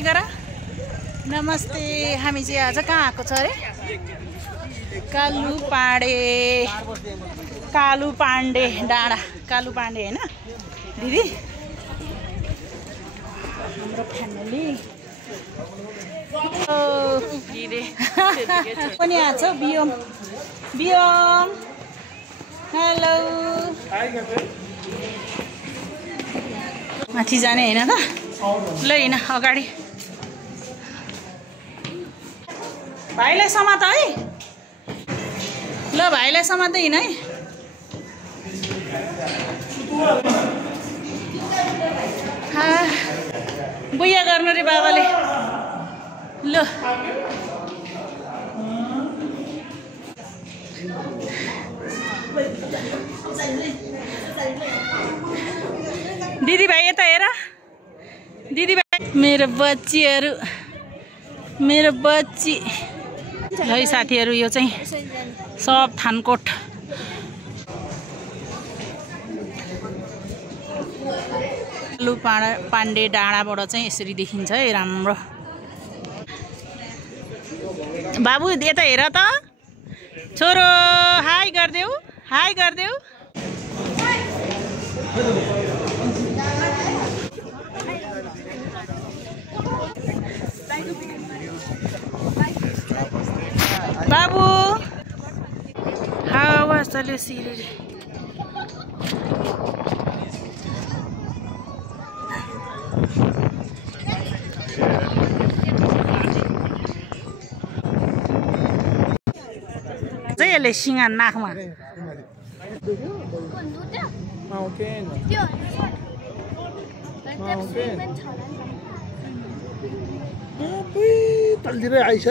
High गर नमस्ते। हामी चाहिँ आज कहाँ आएको छ अरे कालु पाण्डे डाँडा कालु पाण्डे हैन दिदी हाम्रो फ्यामिली पनि आछ बियम हेलो माथि जाने हैन त ल हैन अगाडि भाइलाई समात है ल भाइलाई समात्दै हिँड है बुया गर्नु रे बाबाले ल दिदी भाइ यता हेर दिदी भाइ मेरो बच्चीहरु मेरो बच्ची है साथीहरु यो चाहिँ सब थानकोट कालु पाण्डे डाँडाबाट चाहिँ यसरी देखिन्छ है राम्रो। बाबु यता हेर त छोरो हाई गर्देऊ बाबु हावा चल्यो सिरिरी यसले सिंगा नाकमा तलतिर आइछ